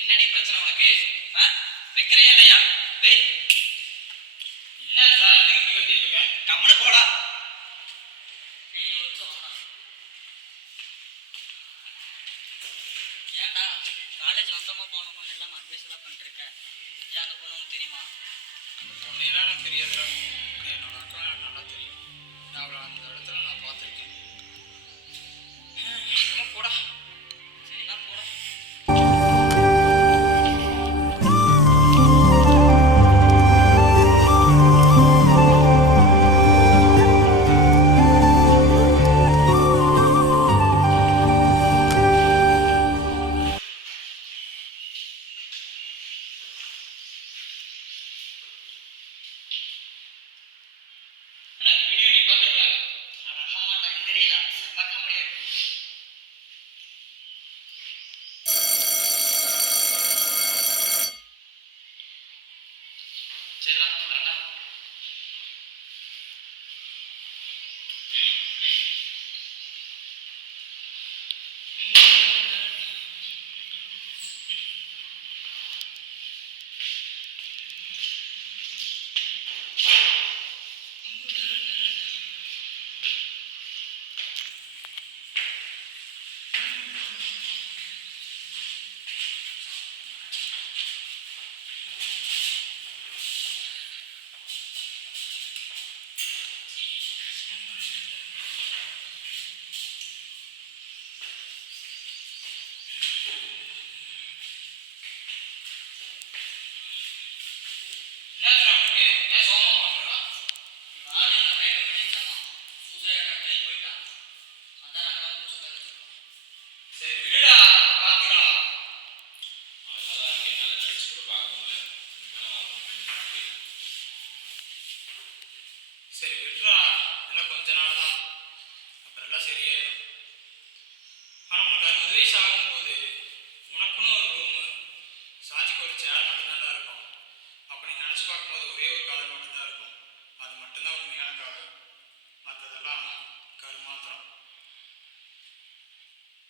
என்னடி பிரச்சனை உனக்கு? வைக்கிறையா இல்லையா? வெய். என்னடா எதுக்கு இப்படி கத்திட்டு இருக்க? கம்முனு போடா. ஏன்டா காலேஜ் வந்தோமா போனோமா இல்லாம அட்வைஸ் எல்லாம் பண்ணிட்டு இருக்க? ஏன் அந்த பொண்ணு உனக்கு தெரியுமா? பொண்ணையெல்லாம் எனக்கு தெரியாதுடா. என்னோட அக்கா எனக்கு நல்லா தெரியும். நான் அவளை அந்த இடத்துல நான் பார்த்துருக்கேன். போடா. சரிங்களா போடா. வீடியோ நீ பார்த்துருக்கா? ஆமாண்டா, இது தெரியல. செம்ம காமெடியா இருக்கு. சரிடா வரடா. சரி விட்றா, இதெல்லாம் கொஞ்ச நாள் தான், அப்புறம் எல்லாம் சரியாயிடும். ஆனால் உனக்கு 60 வயசு ஆகும்போது உனக்குன்னு ஒரு ரூமு, சாஜிக்கு ஒரு சேர் மட்டும்தான் இருக்கும். அப்படி நினச்சி பார்க்கும்போது ஒரே ஒரு காதல் மட்டும்தான் இருக்கும். அது மட்டும்தான் உண்மையான காதல், மற்றதெல்லாம் கருமாத்திரம்.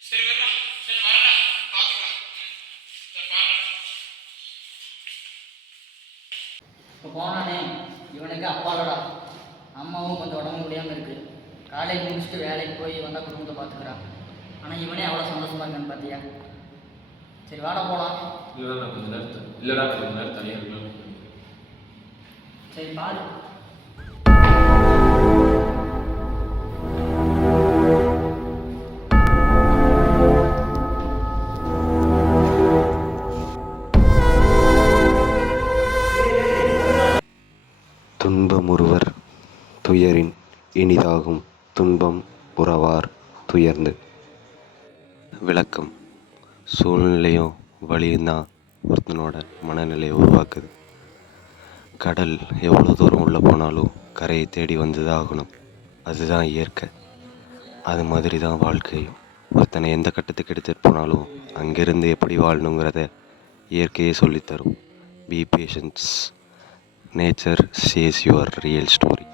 சரி விட்றா, சரி வரடா, பார்த்துக்கலாம். சரி பார்க்கலாம். இப்போ போனானே இவனுக்கு அப்பாலடா, அம்மாவும் கொஞ்சம் உடம்பு முடியாமல் இருக்குது. காலேஜ் முடிச்சுட்டு வேலைக்கு போய் வந்தால் குடும்பத்தை பார்த்துக்கிறான். ஆனால் இவனே அவ்வளோ சந்தோஷமா இருக்கான்னு பார்த்தியா? சரி வாடா போகலாம். இல்லைடா கொஞ்சம் நேரம் தனியாக இருக்கலாம். சரி பாரு. துன்பமுறுவர் துயரின் இனிதாகும் துன்பம் உறவார் துயர்ந்து. விளக்கம்: சூழ்நிலையும் வழியும் தான் ஒருத்தனோட மனநிலையை உருவாக்குது. கடல் எவ்வளோ தூரம் உள்ளே போனாலும் கரையை தேடி வந்து தான் ஆகணும், அதுதான் இயற்கை. அது மாதிரி தான் வாழ்க்கையும். ஒருத்தனை எந்த கட்டத்துக்கு எடுத்துகிட்டு போனாலும் அங்கேருந்து எப்படி வாழணுங்கிறத இயற்கையே சொல்லித்தரும். Be patience. Nature says your real story.